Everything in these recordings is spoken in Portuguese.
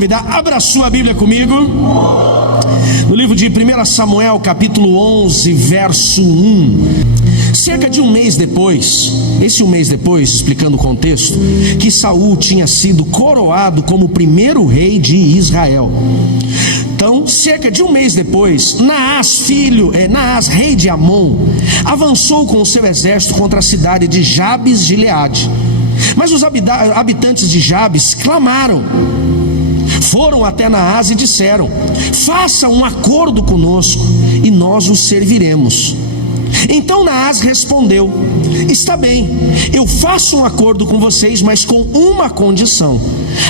convidar, abra sua Bíblia comigo no livro de 1 Samuel, capítulo 11, verso 1. Cerca de um mês depois, explicando o contexto, que Saul tinha sido coroado como o primeiro rei de Israel. Então, cerca de um mês depois, Naás, rei de Amon, avançou com o seu exército contra a cidade de Jabes de Gileade. Mas os habitantes de Jabes clamaram, foram até Naás e disseram: faça um acordo conosco e nós o serviremos. Então Naás respondeu: está bem, eu faço um acordo com vocês, mas com uma condição: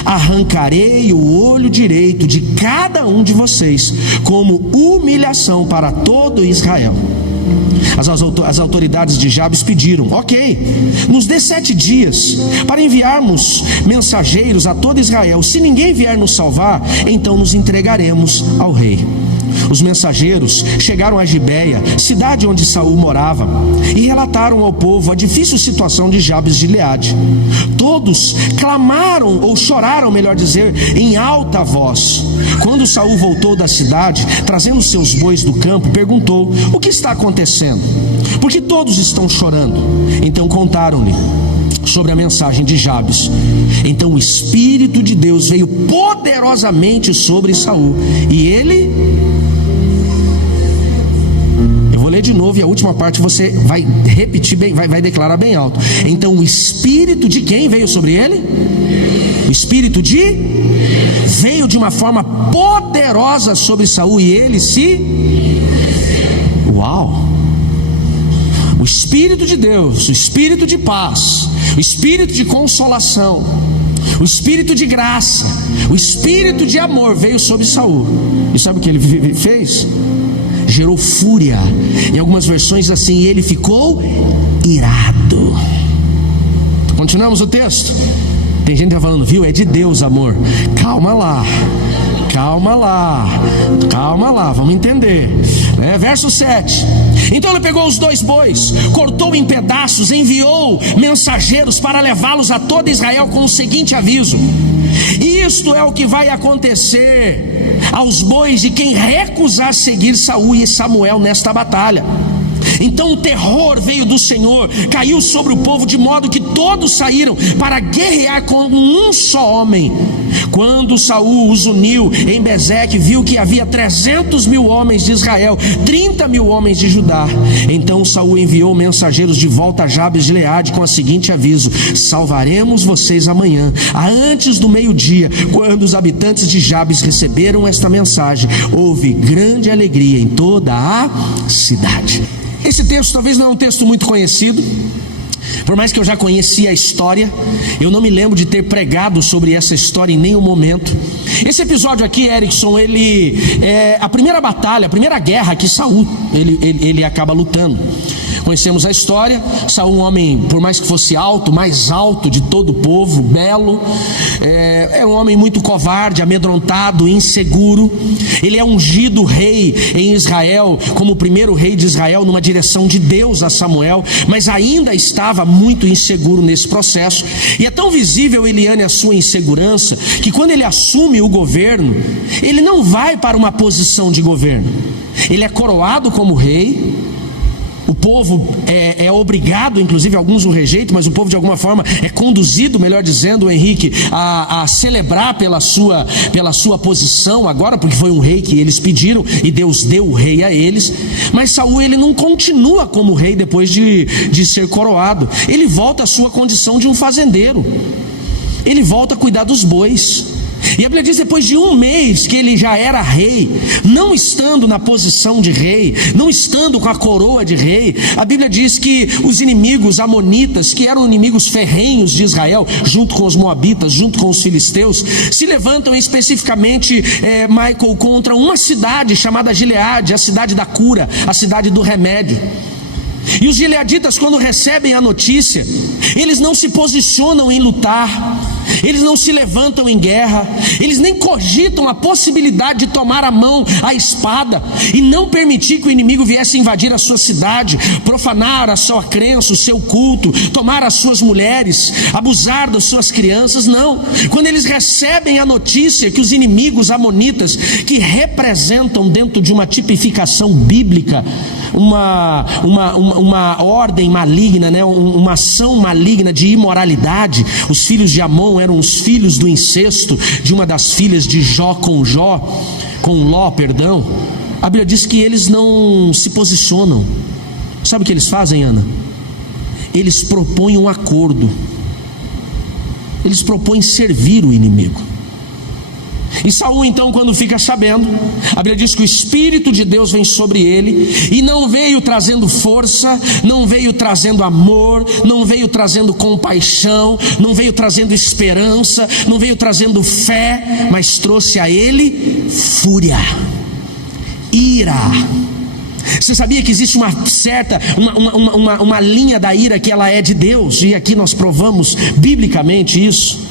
arrancarei o olho direito de cada um de vocês, como humilhação para todo Israel. As autoridades de Jabes pediram: ok, nos dê 7 dias para enviarmos mensageiros a todo Israel. Se ninguém vier nos salvar, então nos entregaremos ao rei. Os mensageiros chegaram a Gibeia, cidade onde Saul morava, e relataram ao povo a difícil situação de Jabes de Gileade. Todos clamaram, ou choraram, melhor dizer, em alta voz. Quando Saul voltou da cidade, trazendo seus bois do campo, perguntou: o que está acontecendo? Porque todos estão chorando. Então contaram-lhe sobre a mensagem de Jabes. Então o Espírito de Deus veio poderosamente sobre Saul, e ele... Vou ler de novo e a última parte você vai repetir bem, vai declarar bem alto. Então o Espírito de quem veio sobre ele? O Espírito de... veio de uma forma poderosa sobre Saul, e ele se... Uau! O Espírito de Deus, o Espírito de paz, o Espírito de consolação, o Espírito de graça, o Espírito de amor veio sobre Saul. E sabe o que ele fez? Gerou fúria. Em algumas versões assim, ele ficou irado. Continuamos o texto. Tem gente que está falando: viu, é de Deus, amor. Calma lá, vamos entender. Verso 7. Então ele pegou os 2 bois, cortou em pedaços, enviou mensageiros para levá-los a todo Israel com o seguinte aviso: isto é o que vai acontecer aos bois de quem recusar seguir Saul e Samuel nesta batalha. Então o terror veio do Senhor, caiu sobre o povo, de modo que todos saíram para guerrear com um só homem. Quando Saul os uniu em Bezeque, viu que havia 300.000 homens de Israel, 30.000 homens de Judá. Então Saul enviou mensageiros de volta a Jabes de Gileade com o seguinte aviso: salvaremos vocês amanhã, antes do meio-dia. Quando os habitantes de Jabes receberam esta mensagem, houve grande alegria em toda a cidade. Esse texto talvez não é um texto muito conhecido. Por mais que eu já conhecia a história, eu não me lembro de ter pregado sobre essa história em nenhum momento. Esse episódio aqui, Erickson, ele é a primeira batalha, a primeira guerra que Saul ele acaba lutando. Conhecemos a história. Saul, um homem, por mais que fosse alto, mais alto de todo o povo, belo, é um homem muito covarde, amedrontado, inseguro. Ele é ungido rei em Israel, como o primeiro rei de Israel, numa direção de Deus a Samuel, mas ainda estava muito inseguro nesse processo. E é tão visível, Eliane, a sua insegurança, que quando ele assume o governo, ele não vai para uma posição de governo. Ele é coroado como rei. O povo é obrigado, inclusive alguns o rejeitam, mas o povo de alguma forma é conduzido, melhor dizendo, Henrique, a celebrar pela sua posição agora, porque foi um rei que eles pediram e Deus deu o rei a eles. Mas Saul, ele não continua como rei depois de ser coroado. Ele volta à sua condição de um fazendeiro. Ele volta a cuidar dos bois. E a Bíblia diz, depois de um mês que ele já era rei, não estando na posição de rei, não estando com a coroa de rei, a Bíblia diz que os inimigos amonitas, que eram inimigos ferrenhos de Israel, junto com os moabitas, junto com os filisteus, se levantam especificamente, Michael, contra uma cidade chamada Gileade, a cidade da cura, a cidade do remédio. E os gileaditas, quando recebem a notícia, eles não se posicionam em lutar, eles não se levantam em guerra, eles nem cogitam a possibilidade de tomar à mão a espada e não permitir que o inimigo viesse invadir a sua cidade, profanar a sua crença, o seu culto, tomar as suas mulheres, abusar das suas crianças. Não. Quando eles recebem a notícia que os inimigos amonitas, que representam dentro de uma tipificação bíblica uma ordem maligna, né? Uma ação maligna de imoralidade. Os filhos de Amon eram os filhos do incesto de uma das filhas de Ló, perdão. A Bíblia diz que eles não se posicionam. Sabe o que eles fazem, Ana? Eles propõem um acordo. Eles propõem servir o inimigo. E Saul, então, quando fica sabendo, a Bíblia diz que o Espírito de Deus vem sobre ele, e não veio trazendo força, não veio trazendo amor, não veio trazendo compaixão, não veio trazendo esperança, não veio trazendo fé, mas trouxe a ele fúria, ira. Você sabia que existe uma certa, uma linha da ira que ela é de Deus? E aqui nós provamos biblicamente isso.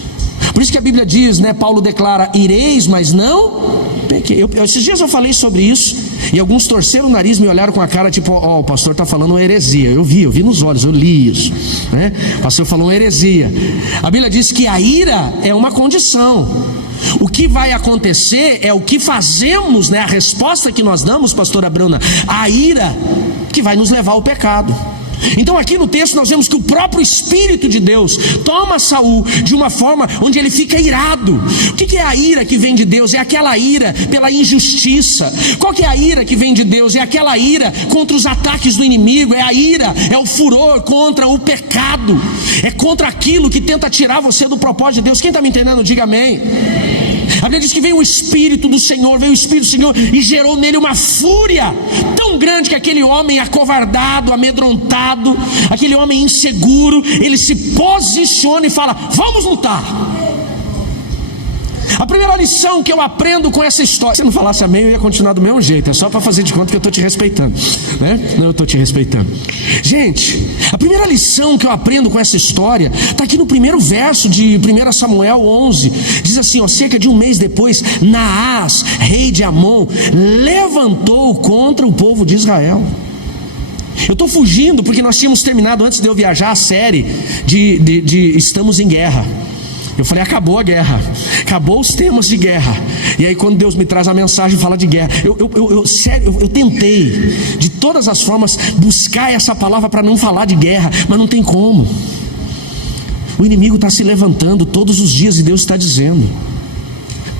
Por isso que a Bíblia diz, né? Paulo declara: ireis, mas não pequei. Esses dias eu falei sobre isso, e alguns torceram o nariz, me olharam com a cara tipo: ó, o pastor está falando uma heresia. Eu vi nos olhos, eu li isso, né? O pastor falou uma heresia. A Bíblia diz que a ira é uma condição. O que vai acontecer é o que fazemos, né? A resposta que nós damos, pastora Bruna, a ira que vai nos levar ao pecado. Então aqui no texto nós vemos que o próprio Espírito de Deus toma Saul de uma forma onde ele fica irado. O que é a ira que vem de Deus? É aquela ira pela injustiça. Qual que é a ira que vem de Deus? É aquela ira contra os ataques do inimigo. É a ira, é o furor contra o pecado. É contra aquilo que tenta tirar você do propósito de Deus. Quem está me entendendo? Diga amém. A Bíblia diz que veio o Espírito do Senhor, veio o Espírito do Senhor e gerou nele uma fúria tão grande que aquele homem acovardado, amedrontado, aquele homem inseguro, ele se posiciona e fala: vamos lutar. A primeira lição que eu aprendo com essa história, se eu não falasse amém, eu ia continuar do mesmo jeito. É só para fazer de conta que eu estou te respeitando, né? Não, eu estou te respeitando. Gente, a primeira lição que eu aprendo com essa história está aqui no primeiro verso de 1 Samuel 11. Diz assim, ó: cerca de um mês depois, Naás, rei de Amon, levantou contra o povo de Israel. Eu estou fugindo porque nós tínhamos terminado, antes de eu viajar, a série de Estamos em Guerra. Eu falei: acabou a guerra, acabou os temas de guerra. E aí quando Deus me traz a mensagem, fala de guerra. Eu tentei de todas as formas buscar essa palavra para não falar de guerra, mas não tem como. O inimigo está se levantando todos os dias e Deus está dizendo: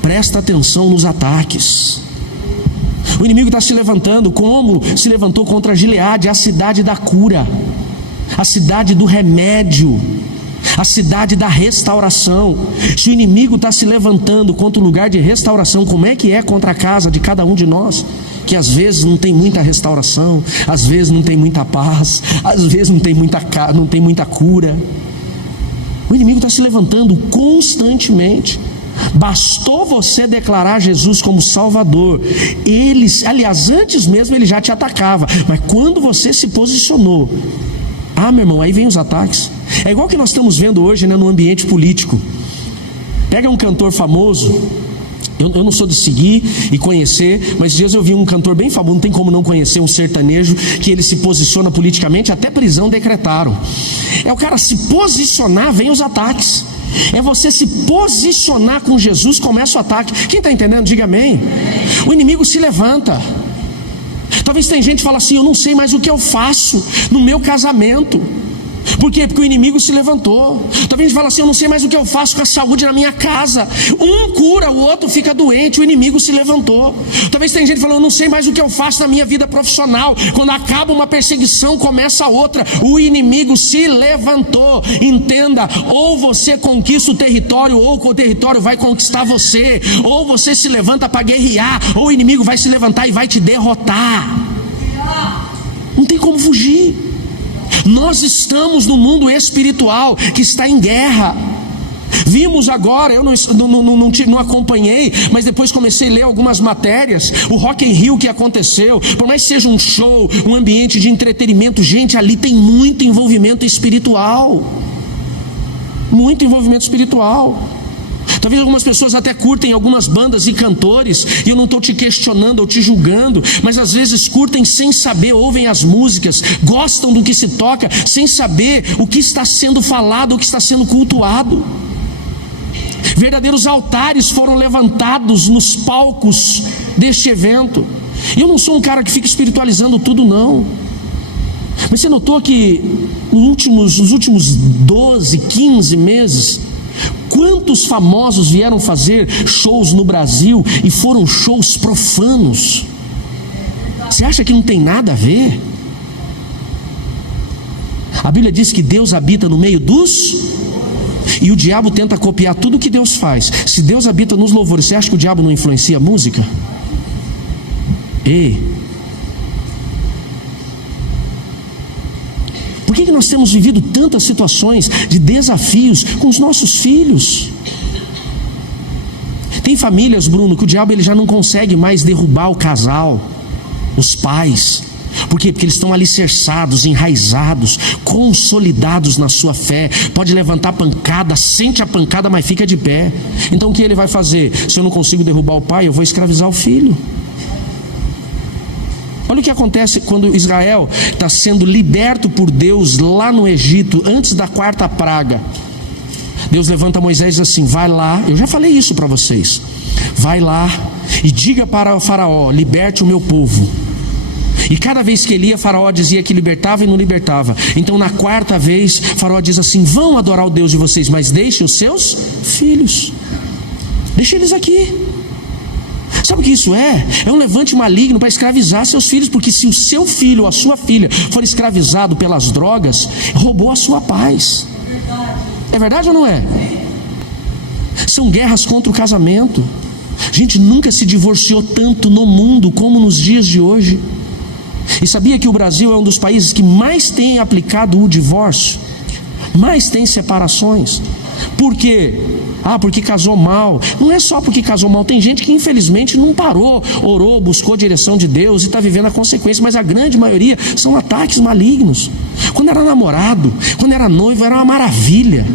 presta atenção nos ataques. O inimigo está se levantando como se levantou contra Gileade, a cidade da cura, a cidade do remédio, a cidade da restauração. Se o inimigo está se levantando contra o lugar de restauração, como é que é contra a casa de cada um de nós? Que às vezes não tem muita restauração, às vezes não tem muita paz, às vezes não tem muita cura. O inimigo está se levantando constantemente. Bastou você declarar Jesus como Salvador, aliás, antes mesmo ele já te atacava, mas quando você se posicionou, meu irmão, aí vem os ataques. É igual que nós estamos vendo hoje, né, no ambiente político. Pega um cantor famoso, eu não sou de seguir e conhecer, mas dias eu vi um cantor bem famoso, não tem como não conhecer, um sertanejo, que ele se posiciona politicamente, até prisão decretaram. É o cara se posicionar, vem os ataques. É você se posicionar com Jesus, começa o ataque. Quem está entendendo? Diga amém. O inimigo se levanta. Talvez tem gente que fala assim: eu não sei mais o que eu faço no meu casamento. Por quê? Porque o inimigo se levantou. Talvez a gente fala assim: eu não sei mais o que eu faço com a saúde na minha casa. Um cura, o outro fica doente. O inimigo se levantou. Talvez tem gente falando: eu não sei mais o que eu faço na minha vida profissional. Quando acaba uma perseguição, começa outra. O inimigo se levantou. Entenda: ou você conquista o território, ou o território vai conquistar você. Ou você se levanta para guerrear, ou o inimigo vai se levantar e vai te derrotar. Não tem como fugir. Nós estamos no mundo espiritual que está em guerra. Vimos agora, eu não acompanhei, mas depois comecei a ler algumas matérias. O Rock in Rio que aconteceu, por mais que seja um show, um ambiente de entretenimento, gente, ali tem muito envolvimento espiritual. Muito envolvimento espiritual. Talvez algumas pessoas até curtem algumas bandas e cantores, e eu não estou te questionando ou te julgando, mas às vezes curtem sem saber, ouvem as músicas, gostam do que se toca, sem saber o que está sendo falado, o que está sendo cultuado. Verdadeiros altares foram levantados nos palcos deste evento. E eu não sou um cara que fica espiritualizando tudo, não. Mas você notou que nos últimos 12, 15 meses, quantos famosos vieram fazer shows no Brasil e foram shows profanos? Você acha que não tem nada a ver? A Bíblia diz que Deus habita no meio e o diabo tenta copiar tudo que Deus faz. Se Deus habita nos louvores, você acha que o diabo não influencia a música? Ei, por que nós temos vivido tantas situações de desafios com os nossos filhos? Tem famílias, Bruno, que o diabo ele já não consegue mais derrubar o casal, os pais. Por quê? Porque eles estão alicerçados, enraizados, consolidados na sua fé. Pode levantar pancada, sente a pancada, mas fica de pé. Então o que ele vai fazer? Se eu não consigo derrubar o pai, eu vou escravizar o filho. Olha o que acontece quando Israel está sendo liberto por Deus lá no Egito, antes da 4ª praga. Deus levanta Moisés e diz assim: vai lá, eu já falei isso para vocês, vai lá e diga para o faraó, liberte o meu povo. E cada vez que ele ia, faraó dizia que libertava e não libertava. Então na 4ª vez, faraó diz assim: vão adorar o Deus de vocês, mas deixem os seus filhos, deixe eles aqui. Sabe o que isso é? É um levante maligno para escravizar seus filhos. Porque se o seu filho ou a sua filha for escravizado pelas drogas, roubou a sua paz. É verdade ou não é? São guerras contra o casamento. Gente, nunca se divorciou tanto no mundo como nos dias de hoje. E sabia que o Brasil é um dos países que mais tem aplicado o divórcio, mais tem separações? Por quê? Porque casou mal. Não é só porque casou mal, tem gente que infelizmente não parou, orou, buscou a direção de Deus e está vivendo a consequência. Mas a grande maioria são ataques malignos. Quando era namorado, quando era noivo, era uma maravilha,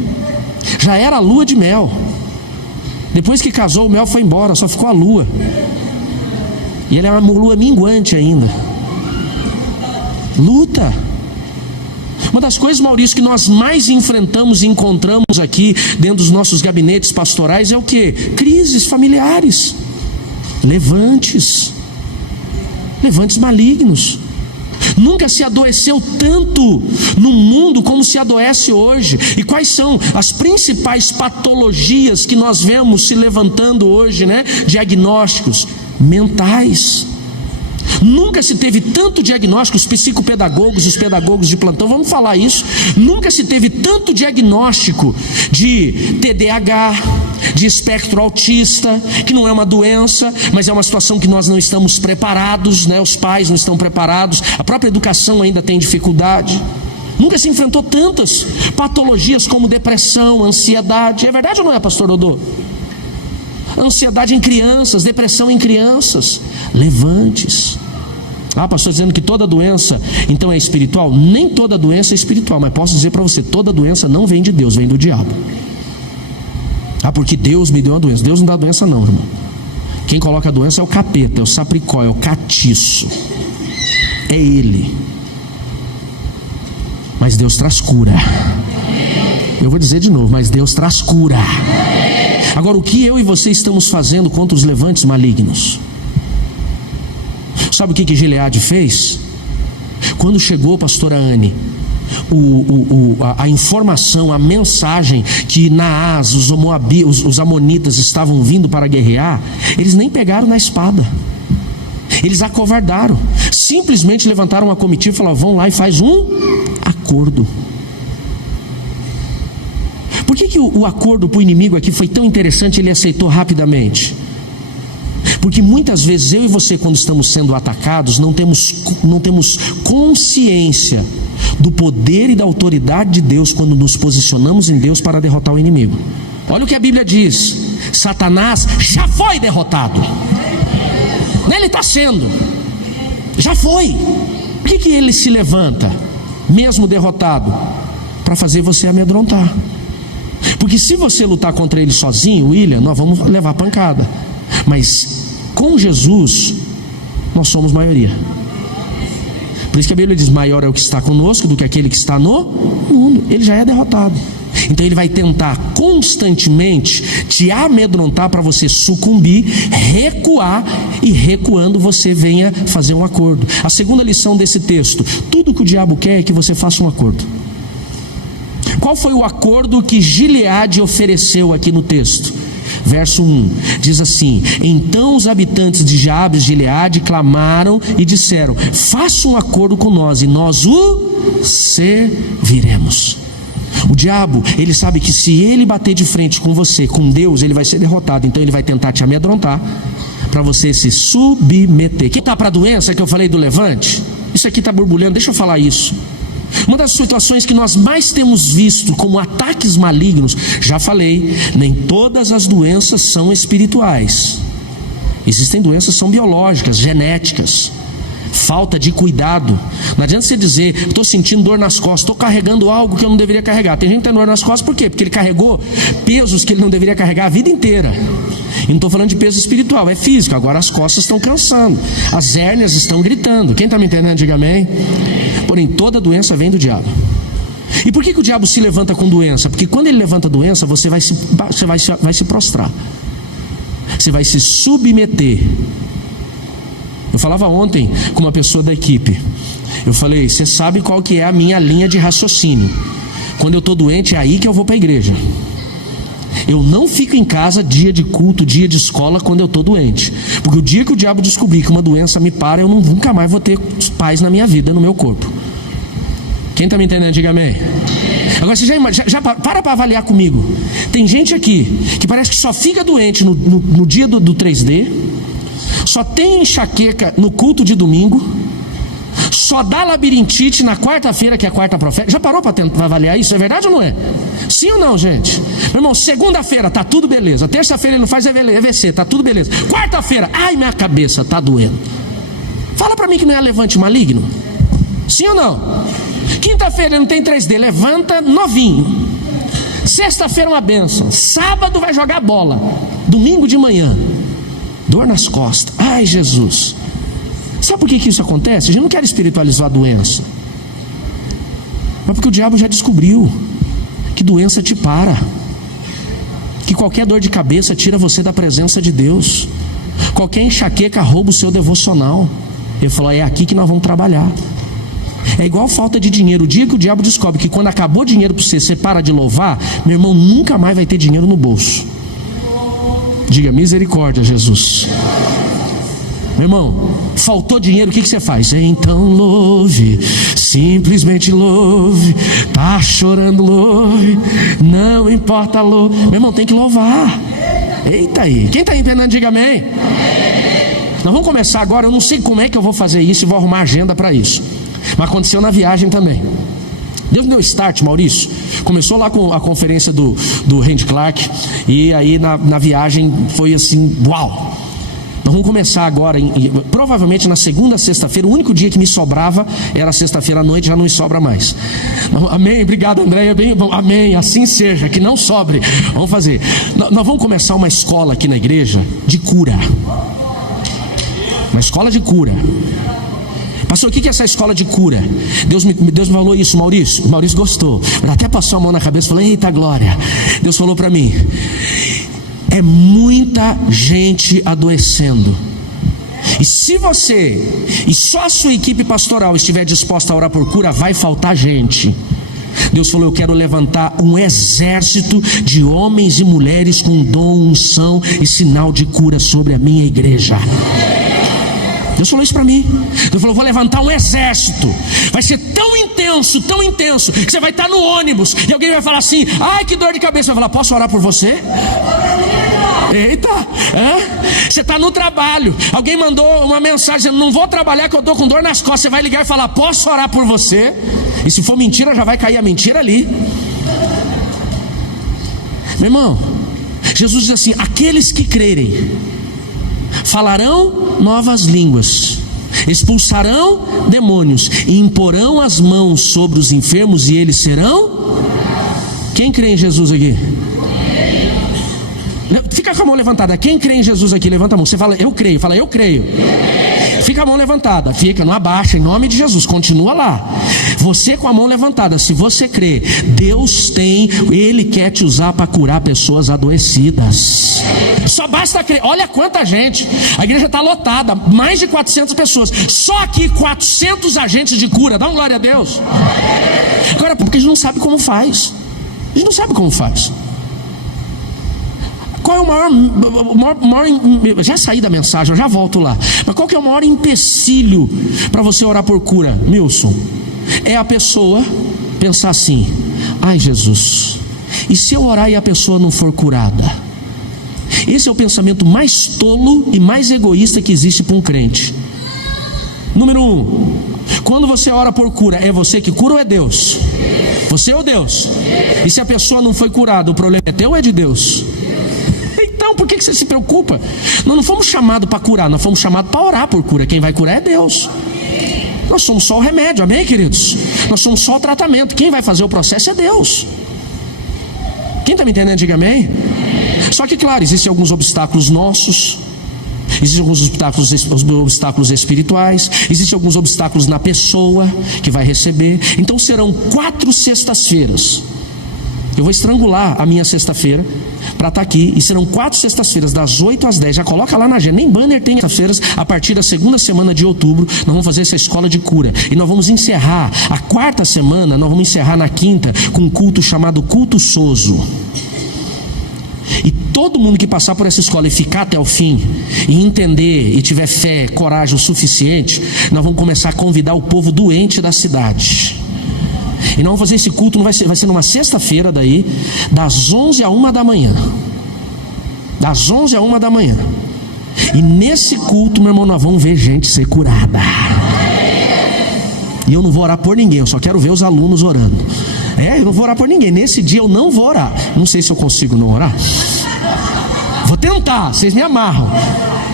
já era a lua de mel. Depois que casou, o mel foi embora, só ficou a lua. E ela é uma lua minguante ainda. Luta. Uma das coisas, Maurício, que nós mais enfrentamos e encontramos aqui dentro dos nossos gabinetes pastorais é o quê? Crises familiares, levantes malignos. Nunca se adoeceu tanto no mundo como se adoece hoje. E quais são as principais patologias que nós vemos se levantando hoje, né? Diagnósticos mentais. Nunca se teve tanto diagnóstico, os psicopedagogos, os pedagogos de plantão, vamos falar isso. Nunca se teve tanto diagnóstico de TDAH, de espectro autista, que não é uma doença, mas é uma situação que nós não estamos preparados, né? Os pais não estão preparados, a própria educação ainda tem dificuldade. Nunca se enfrentou tantas patologias como depressão, ansiedade. É verdade ou não é, pastor Odô? Ansiedade em crianças, depressão em crianças, levantes. Pastor, dizendo que toda doença então é espiritual? Nem toda doença é espiritual, mas posso dizer para você, toda doença não vem de Deus, vem do diabo. Porque Deus me deu uma doença. Deus não dá doença não, irmão. Quem coloca a doença é o capeta, é o sapricó, é o catiço, é ele. Mas Deus traz cura. Eu vou dizer de novo, mas Deus traz cura. Agora, o que eu e você estamos fazendo contra os levantes malignos? Sabe o que Gileade fez? Quando chegou, pastora Anne, a informação, a mensagem que Naás, os amonitas estavam vindo para guerrear, eles nem pegaram na espada. Eles acovardaram. Simplesmente levantaram uma comitiva e falaram: vão lá e faz um acordo. Por que o acordo para o inimigo aqui foi tão interessante, ele aceitou rapidamente? Porque muitas vezes eu e você, quando estamos sendo atacados, não temos consciência do poder e da autoridade de Deus quando nos posicionamos em Deus para derrotar o inimigo. Olha o que a Bíblia diz: Satanás já foi derrotado. Ele está sendo, já foi. Por que ele se levanta, mesmo derrotado? Para fazer você amedrontar. Porque se você lutar contra ele sozinho, William, nós vamos levar pancada. Mas com Jesus, nós somos maioria. Por isso que a Bíblia diz: maior é o que está conosco do que aquele que está no mundo. Ele já é derrotado. Então ele vai tentar constantemente te amedrontar para você sucumbir, recuar, e recuando você venha fazer um acordo. A segunda lição desse texto: tudo que o diabo quer é que você faça um acordo. Qual foi o acordo que Gileade ofereceu aqui no texto? Verso 1 diz assim: então os habitantes de Jabes de Gileade clamaram e disseram: faça um acordo com nós e nós o serviremos. O diabo, ele sabe que se ele bater de frente com você, com Deus, ele vai ser derrotado. Então ele vai tentar te amedrontar para você se submeter. Quem está para a doença que eu falei do levante? Isso aqui está borbulhando, deixa eu falar isso. Uma das situações que nós mais temos visto como ataques malignos, já falei, nem todas as doenças são espirituais. Existem doenças que são biológicas, genéticas. Falta de cuidado. Não adianta você dizer: estou sentindo dor nas costas, estou carregando algo que eu não deveria carregar. Tem gente que tem dor nas costas, por quê? Porque ele carregou pesos que ele não deveria carregar a vida inteira. E não estou falando de peso espiritual, é físico. Agora as costas estão cansando, as hérnias estão gritando. Quem está me entendendo, diga amém. Porém, toda doença vem do diabo. E por que o diabo se levanta com doença? Porque quando ele levanta doença, você vai se prostrar, você vai se submeter. Eu falava ontem com uma pessoa da equipe. Eu falei: você sabe qual que é a minha linha de raciocínio? Quando eu estou doente, é aí que eu vou para a igreja. Eu não fico em casa dia de culto, dia de escola, quando eu estou doente. Porque o dia que o diabo descobrir que uma doença me para, eu nunca mais vou ter paz na minha vida, no meu corpo. Quem está me entendendo, diga amém. Agora você já para avaliar comigo. Tem gente aqui que parece que só fica doente no dia do 3D, só tem enxaqueca no culto de domingo, só dá labirintite na quarta-feira, que é a quarta profética. Já parou para avaliar isso? É verdade ou não é? Sim ou não, gente? Meu irmão, segunda-feira tá tudo beleza, terça-feira ele não faz EVC, tá tudo beleza, quarta-feira, ai, minha cabeça tá doendo. Fala para mim que não é levante maligno? Sim ou não? Quinta-feira ele não tem 3D, levanta novinho. Sexta-feira uma benção, sábado vai jogar bola, domingo de manhã dor nas costas, ai Jesus. Sabe por que isso acontece? A gente não quer espiritualizar a doença, mas porque o diabo já descobriu que doença te para, que qualquer dor de cabeça tira você da presença de Deus, qualquer enxaqueca rouba o seu devocional. Ele falou: é aqui que nós vamos trabalhar. É igual falta de dinheiro. O dia que o diabo descobre que quando acabou o dinheiro para você para de louvar, meu irmão, nunca mais vai ter dinheiro no bolso. Diga misericórdia, Jesus. Meu irmão, faltou dinheiro, o que você faz? Então louve, simplesmente louve. Tá chorando, louve. Não importa, louve. Meu irmão, tem que louvar. Eita aí, quem está entendendo, diga amém. Nós vamos começar agora. Eu não sei como é que eu vou fazer isso e vou arrumar agenda para isso, mas aconteceu na viagem também. Deus deu start, Maurício. Começou lá com a conferência do Randy Clark, e aí na viagem foi assim, uau. Nós vamos começar agora, provavelmente na segunda, sexta-feira. O único dia que me sobrava era sexta-feira à noite, já não me sobra mais. Amém, obrigado André, bem bom. Amém, assim seja, que não sobre. Vamos fazer. Nós vamos começar uma escola aqui na igreja de cura. Uma escola de cura. Pastor, o que é essa escola de cura? Deus me falou isso, Maurício. Maurício gostou. Ele até passou a mão na cabeça e falou: eita glória. Deus falou para mim: é muita gente adoecendo. E se você e só a sua equipe pastoral estiver disposta a orar por cura, vai faltar gente. Deus falou: eu quero levantar um exército de homens e mulheres com dom, unção e sinal de cura sobre a minha igreja. Deus falou isso para mim. Deus falou: vou levantar um exército. Vai ser tão intenso, que você vai estar no ônibus e alguém vai falar assim: ai, que dor de cabeça. Vai falar: posso orar por você? Eita, você está no trabalho, alguém mandou uma mensagem dizendo: não vou trabalhar que eu estou com dor nas costas. Você vai ligar e falar: posso orar por você? E se for mentira, já vai cair a mentira ali. Meu irmão, Jesus diz assim: aqueles que crerem falarão novas línguas, expulsarão demônios e imporão as mãos sobre os enfermos e eles serão. Quem crê em Jesus aqui? Fica com a mão levantada. Quem crê em Jesus aqui, levanta a mão. Você fala, eu creio. Fala, eu creio. Fica a mão levantada. Fica, não abaixa, em nome de Jesus. Continua lá. Você com a mão levantada. Se você crê, Deus tem, Ele quer te usar para curar pessoas adoecidas. Só basta crer. Olha quanta gente. A igreja está lotada. Mais de 400 pessoas. Só aqui 400 agentes de cura. Dá uma glória a Deus. Agora, porque a gente não sabe como faz. A gente não sabe como faz. Qual é o maior já saí da mensagem, eu já volto lá. Mas qual que é o maior empecilho para você orar por cura, Milson? É a pessoa pensar assim: ai Jesus, e se eu orar e a pessoa não for curada? Esse é o pensamento mais tolo e mais egoísta que existe para um crente. Número 1, quando você ora por cura, é você que cura ou é Deus? Você ou Deus? E se a pessoa não foi curada, o problema é teu ou é de Deus? Então, por que você se preocupa? Nós não fomos chamados para curar, nós fomos chamados para orar por cura. Quem vai curar é Deus. Nós somos só o remédio, amém, queridos? Nós somos só o tratamento. Quem vai fazer o processo é Deus. Quem está me entendendo, diga amém. Só que, claro, existem alguns obstáculos nossos. Existem alguns obstáculos espirituais. Existem alguns obstáculos na pessoa que vai receber. Então serão 4 sextas-feiras. Eu vou estrangular a minha sexta-feira para estar aqui. E serão 4 sextas-feiras, das 8 às 10. Já coloca lá na agenda. Nem banner tem sextas-feiras. A partir da segunda semana de outubro, nós vamos fazer essa escola de cura. E nós vamos encerrar a 4ª semana. Nós vamos encerrar na 5ª com um culto chamado Culto Soso. E todo mundo que passar por essa escola e ficar até o fim, e entender, e tiver fé, coragem o suficiente, nós vamos começar a convidar o povo doente da cidade. E nós vamos fazer esse culto, vai ser numa sexta-feira daí, das 11 a 1 da manhã. Das 11 a 1 da manhã. E nesse culto, meu irmão, nós vamos ver gente ser curada. E eu não vou orar por ninguém, eu só quero ver os alunos orando. Eu não vou orar por ninguém. Nesse dia eu não vou orar. Não sei se eu consigo não orar. Vou tentar, vocês me amarram.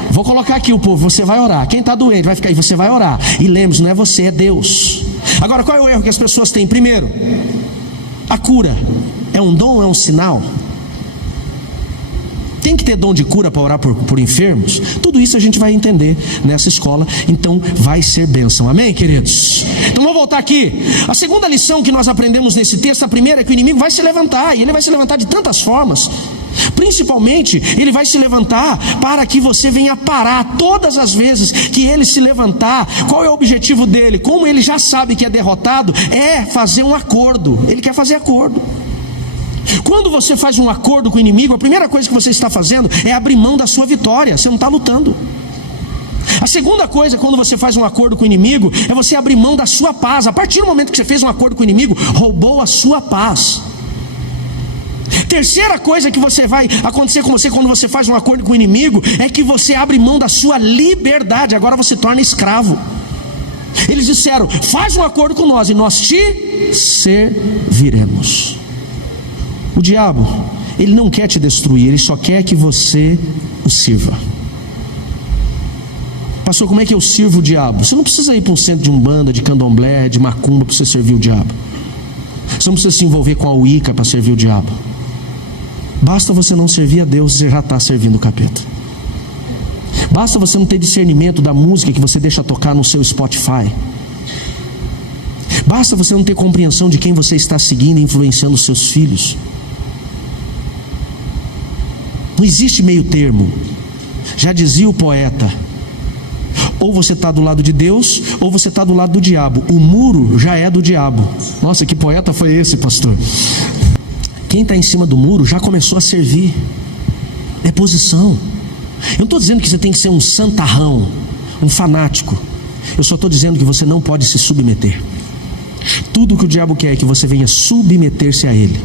Vou colocar aqui o povo, você vai orar. Quem está doente vai ficar aí, você vai orar. E lembre-se, não é você, é Deus. Agora, qual é o erro que as pessoas têm? Primeiro, a cura é um dom ou é um sinal? Tem que ter dom de cura para orar por enfermos? Tudo isso a gente vai entender nessa escola. Então vai ser bênção, amém, queridos? Então vamos voltar aqui. A segunda lição que nós aprendemos nesse texto, a primeira é que o inimigo vai se levantar. E ele vai se levantar de tantas formas. Principalmente, ele vai se levantar para que você venha parar. Todas as vezes que ele se levantar, qual é o objetivo dele? Como ele já sabe que é derrotado, é fazer um acordo. Ele quer fazer acordo. Quando você faz um acordo com o inimigo, a primeira coisa que você está fazendo é abrir mão da sua vitória. Você não está lutando. A segunda coisa, quando você faz um acordo com o inimigo, é você abrir mão da sua paz. A partir do momento que você fez um acordo com o inimigo, roubou a sua paz. Terceira coisa que vai acontecer com você quando você faz um acordo com o inimigo é que você abre mão da sua liberdade. Agora você torna escravo. Eles disseram: faz um acordo com nós e nós te serviremos. O diabo, ele não quer te destruir, ele só quer que você o sirva. Pastor, como é que eu sirvo o diabo? Você não precisa ir para um centro de umbanda, de candomblé, de macumba para você servir o diabo. Você não precisa se envolver com a Wicca para servir o diabo. Basta você não servir a Deus, você já está servindo o capeta. Basta você não ter discernimento da música que você deixa tocar no seu Spotify. Basta você não ter compreensão de quem você está seguindo e influenciando os seus filhos. Não existe meio termo. Já dizia o poeta: ou você está do lado de Deus, ou você está do lado do diabo. O muro já é do diabo. Nossa, que poeta foi esse, pastor? Quem está em cima do muro já começou a servir. É posição. Eu não estou dizendo que você tem que ser um santarrão, um fanático. Eu só estou dizendo que você não pode se submeter. Tudo que o diabo quer é que você venha submeter-se a ele.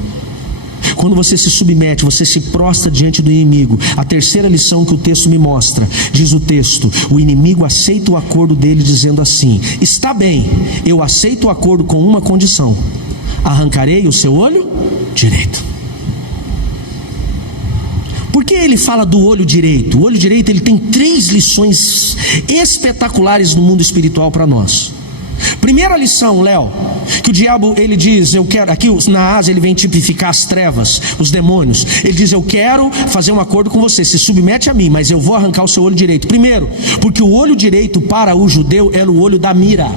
Quando você se submete, você se prostra diante do inimigo. A terceira lição que o texto me mostra, diz o texto: o inimigo aceita o acordo dele dizendo assim: está bem, eu aceito o acordo com uma condição: arrancarei o seu olho direito. Por que ele fala do olho direito? O olho direito, ele tem 3 lições espetaculares no mundo espiritual para nós. Primeira lição, Léo, que o diabo, ele diz, eu quero, aqui na asa ele vem tipificar as trevas, os demônios. Ele diz, eu quero fazer um acordo com você, se submete a mim, mas eu vou arrancar o seu olho direito. Primeiro, porque o olho direito para o judeu era o olho da mira.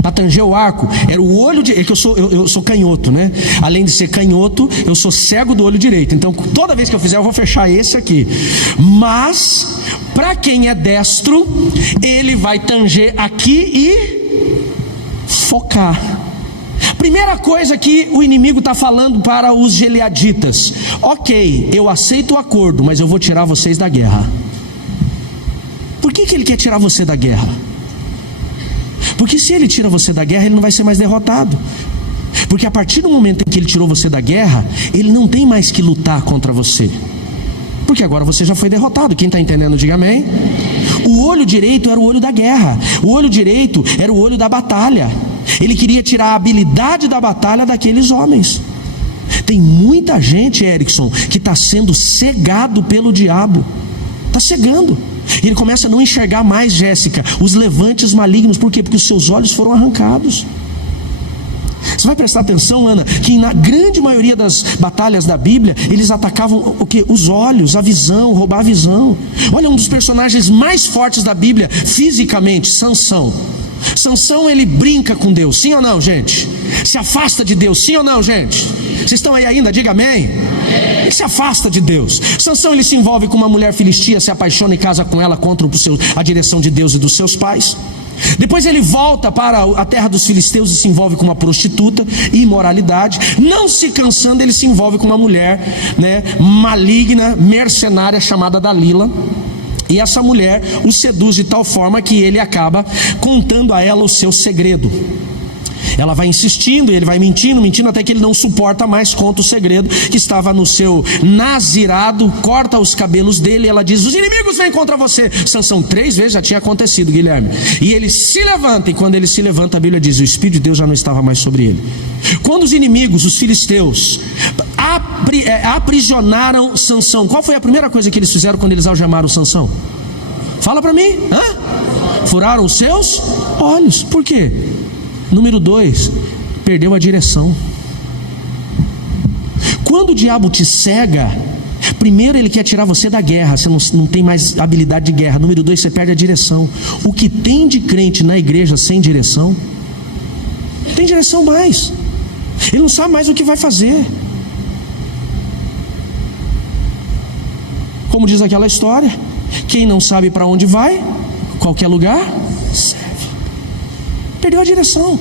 Para tanger o arco, era o olho direito. É que eu sou canhoto, né? Além de ser canhoto, eu sou cego do olho direito. Então, toda vez que eu fizer, eu vou fechar esse aqui. Mas, para quem é destro, ele vai tanger aqui e focar. Primeira coisa que o inimigo está falando para os gileaditas: ok, eu aceito o acordo, mas eu vou tirar vocês da guerra. Por que ele quer tirar você da guerra? Porque se ele tira você da guerra, ele não vai ser mais derrotado. Porque a partir do momento em que ele tirou você da guerra, ele não tem mais que lutar contra você. Porque agora você já foi derrotado. Quem está entendendo, diga amém. O olho direito era o olho da guerra. O olho direito era o olho da batalha. Ele queria tirar a habilidade da batalha daqueles homens. Tem muita gente, Erickson, que está sendo cegado pelo diabo. Está cegando. E ele começa a não enxergar mais, Jéssica, os levantes malignos. Por quê? Porque os seus olhos foram arrancados. Você vai prestar atenção, Ana, que na grande maioria das batalhas da Bíblia, eles atacavam o quê? Os olhos, a visão, roubar a visão. Olha, um dos personagens mais fortes da Bíblia, fisicamente, Sansão. Sansão, ele brinca com Deus, sim ou não, gente? Se afasta de Deus, sim ou não, gente? Vocês estão aí ainda? Diga amém. Ele se afasta de Deus. Sansão, ele se envolve com uma mulher filistia, se apaixona e casa com ela contra a direção de Deus e dos seus pais. Depois ele volta para a terra dos filisteus e se envolve com uma prostituta, imoralidade. Não se cansando, ele se envolve com uma mulher, né, maligna, mercenária, chamada Dalila. E essa mulher o seduz de tal forma que ele acaba contando a ela o seu segredo. Ela vai insistindo, ele vai mentindo, até que ele não suporta mais, conta o segredo que estava no seu nazirado, corta os cabelos dele e ela diz: os inimigos vêm contra você. Sansão 3 vezes já tinha acontecido, Guilherme. E ele se levanta, e quando ele se levanta, a Bíblia diz: o Espírito de Deus já não estava mais sobre ele. Quando os inimigos, os filisteus, aprisionaram Sansão, qual foi a primeira coisa que eles fizeram quando eles algemaram Sansão? Fala para mim. Furaram os seus olhos. Por quê? Número 2, perdeu a direção. Quando o diabo te cega, primeiro ele quer tirar você da guerra, você não tem mais habilidade de guerra. Número 2, você perde a direção. O que tem de crente na igreja sem direção, não tem direção mais. Ele não sabe mais o que vai fazer. Como diz aquela história, quem não sabe para onde vai, qualquer lugar serve. Perdeu a direção.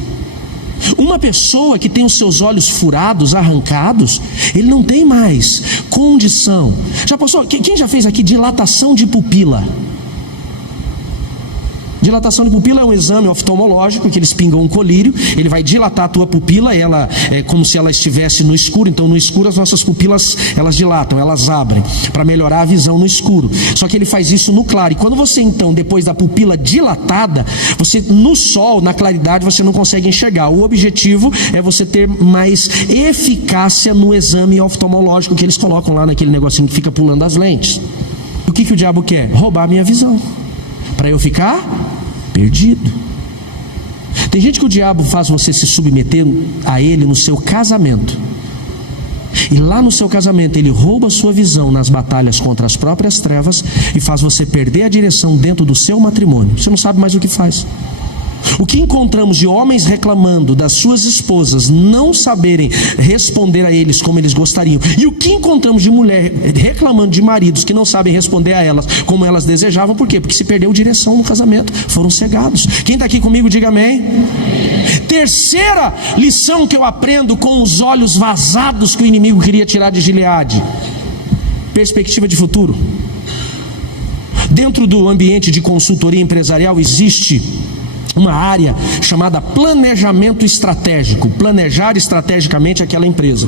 Uma pessoa que tem os seus olhos furados, arrancados, ele não tem mais condição. Já passou? Quem já fez aqui dilatação de pupila? Dilatação de pupila é um exame oftalmológico que eles pingam um colírio, ele vai dilatar a tua pupila, e ela é como se ela estivesse no escuro. Então no escuro as nossas pupilas, elas dilatam, elas abrem para melhorar a visão no escuro. Só que ele faz isso no claro. E quando você então, depois da pupila dilatada, você no sol, na claridade, você não consegue enxergar. O objetivo é você ter mais eficácia no exame oftalmológico que eles colocam lá naquele negocinho que fica pulando as lentes. O que o diabo quer? Roubar a minha visão, para eu ficar perdido. Tem gente que o diabo faz você se submeter a ele no seu casamento, e lá no seu casamento ele rouba a sua visão nas batalhas contra as próprias trevas e faz você perder a direção dentro do seu matrimônio. Você não sabe mais o que faz. O que encontramos de homens reclamando das suas esposas não saberem responder a eles como eles gostariam, e o que encontramos de mulher reclamando de maridos que não sabem responder a elas como elas desejavam. Por quê? Porque se perdeu direção no casamento, foram cegados. Quem está aqui comigo, diga amém. Terceira lição que eu aprendo com os olhos vazados que o inimigo queria tirar de Gileade: perspectiva de futuro. Dentro do ambiente de consultoria empresarial existe uma área chamada planejamento estratégico. Planejar estrategicamente aquela empresa.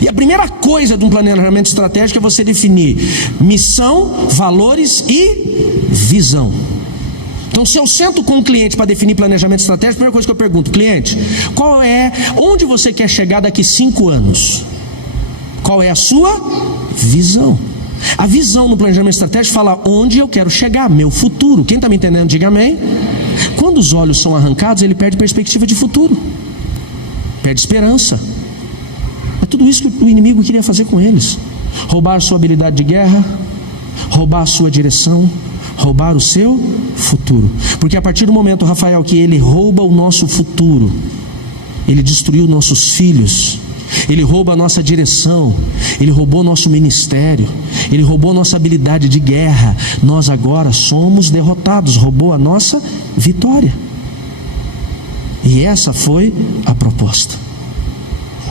E a primeira coisa de um planejamento estratégico é você definir missão, valores e visão. Então, se eu sento com um cliente para definir planejamento estratégico, a primeira coisa que eu pergunto: cliente, onde você quer chegar daqui 5 anos? Qual é a sua visão? A visão no planejamento estratégico fala onde eu quero chegar, meu futuro. Quem está me entendendo, diga amém. Quando os olhos são arrancados, ele perde perspectiva de futuro, perde esperança. É tudo isso que o inimigo queria fazer com eles: roubar a sua habilidade de guerra, roubar a sua direção, roubar o seu futuro. Porque a partir do momento, Rafael, que ele rouba o nosso futuro, ele destruiu nossos filhos, ele rouba a nossa direção, ele roubou nosso ministério, ele roubou nossa habilidade de guerra. Nós agora somos derrotados, roubou a nossa vitória. E essa foi a proposta.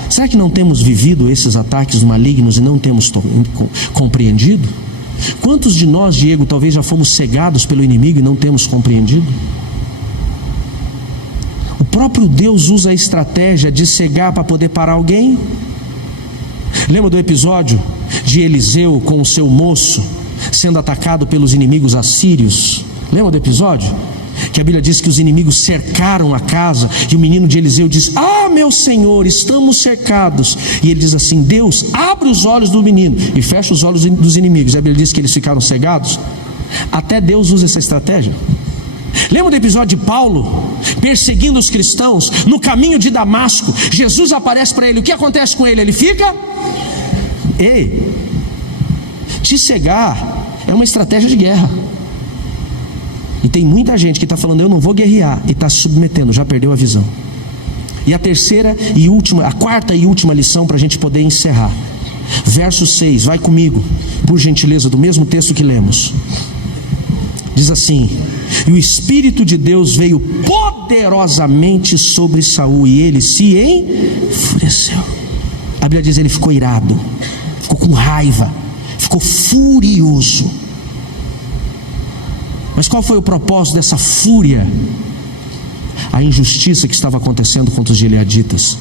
Será que não temos vivido esses ataques malignos e não temos compreendido? Quantos de nós, Diego, talvez já fomos cegados pelo inimigo e não temos compreendido? O próprio Deus usa a estratégia de cegar para poder parar alguém. Lembra do episódio de Eliseu com o seu moço sendo atacado pelos inimigos assírios? Lembra do episódio? Que a Bíblia diz que os inimigos cercaram a casa e o menino de Eliseu diz: ah, meu senhor, estamos cercados. E ele diz assim: Deus, abre os olhos do menino e fecha os olhos dos inimigos. A Bíblia diz que eles ficaram cegados. Até Deus usa essa estratégia. Lembra do episódio de Paulo perseguindo os cristãos no caminho de Damasco? Jesus aparece para ele, o que acontece com ele? Ele fica... Ei, te cegar é uma estratégia de guerra. E tem muita gente que está falando: eu não vou guerrear, e está se submetendo, já perdeu a visão. E a quarta e última lição para a gente poder encerrar. Verso 6, vai comigo, por gentileza, do mesmo texto que lemos. Diz assim: e o Espírito de Deus veio poderosamente sobre Saul, e ele se enfureceu. A Bíblia diz: ele ficou irado, ficou com raiva, ficou furioso. Mas qual foi o propósito dessa fúria? A injustiça que estava acontecendo contra os gileaditas.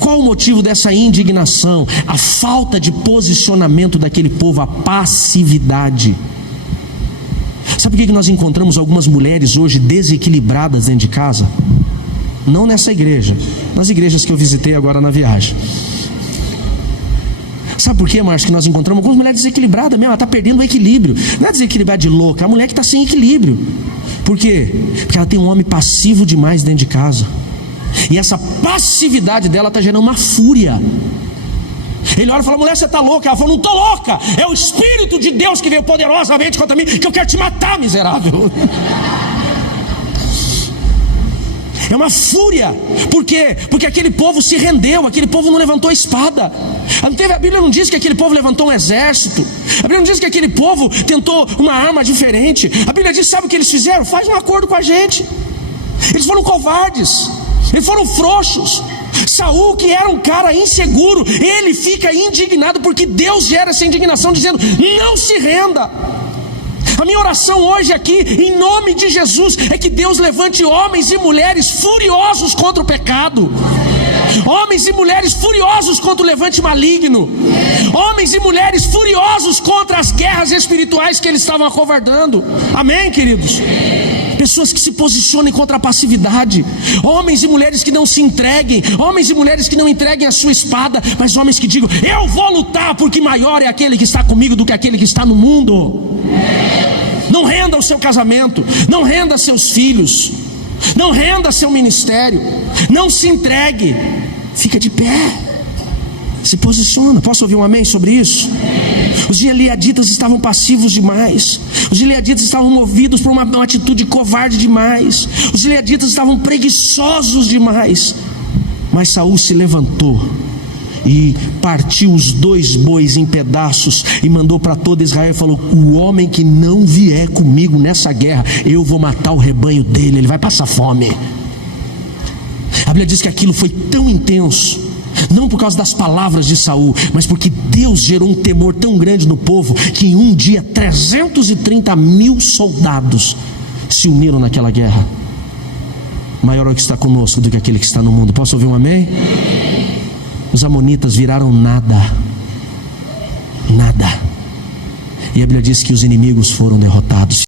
Qual o motivo dessa indignação? A falta de posicionamento daquele povo, a passividade. Sabe por que nós encontramos algumas mulheres hoje desequilibradas dentro de casa? Não nessa igreja, nas igrejas que eu visitei agora na viagem. Sabe por quê, Márcio, que nós encontramos algumas mulheres desequilibradas mesmo? Ela está perdendo o equilíbrio. Não é desequilibrada de louca, é a mulher que está sem equilíbrio. Por quê? Porque ela tem um homem passivo demais dentro de casa. E essa passividade dela está gerando uma fúria. Ele olha e fala: mulher, você está louca? Ela fala: não estou louca, é o Espírito de Deus que veio poderosamente contra mim, que eu quero te matar, miserável. É uma fúria. Por quê? Porque aquele povo se rendeu, aquele povo não levantou a espada. A Bíblia não diz que aquele povo levantou um exército. A Bíblia não diz que aquele povo tentou uma arma diferente. A Bíblia diz: sabe o que eles fizeram? Faz um acordo com a gente. Eles foram covardes, eles foram frouxos. Saul, que era um cara inseguro, ele fica indignado porque Deus gera essa indignação, dizendo: não se renda. A minha oração hoje aqui, em nome de Jesus, é que Deus levante homens e mulheres furiosos contra o pecado, homens e mulheres furiosos contra o levante maligno, homens e mulheres furiosos contra as guerras espirituais que eles estavam acovardando. Amém, queridos? Pessoas que se posicionem contra a passividade, homens e mulheres que não se entreguem, homens e mulheres que não entreguem a sua espada, mas homens que digam: eu vou lutar, porque maior é aquele que está comigo do que aquele que está no mundo. Não renda o seu casamento, não renda seus filhos, não renda seu ministério, não se entregue, fica de pé, se posiciona. Posso ouvir um amém sobre isso? Os gileaditas estavam passivos demais, os gileaditas estavam movidos por uma atitude covarde demais, os gileaditas estavam preguiçosos demais. Mas Saul se levantou e partiu os 2 bois em pedaços e mandou para todo Israel e falou: o homem que não vier comigo nessa guerra, eu vou matar o rebanho dele, ele vai passar fome. A Bíblia diz que aquilo foi tão intenso, não por causa das palavras de Saul, mas porque Deus gerou um temor tão grande no povo, que em um dia 330.000 soldados se uniram naquela guerra. Maior é o que está conosco do que aquele que está no mundo. Posso ouvir um amém? Os amonitas viraram nada. E a Bíblia diz que os inimigos foram derrotados.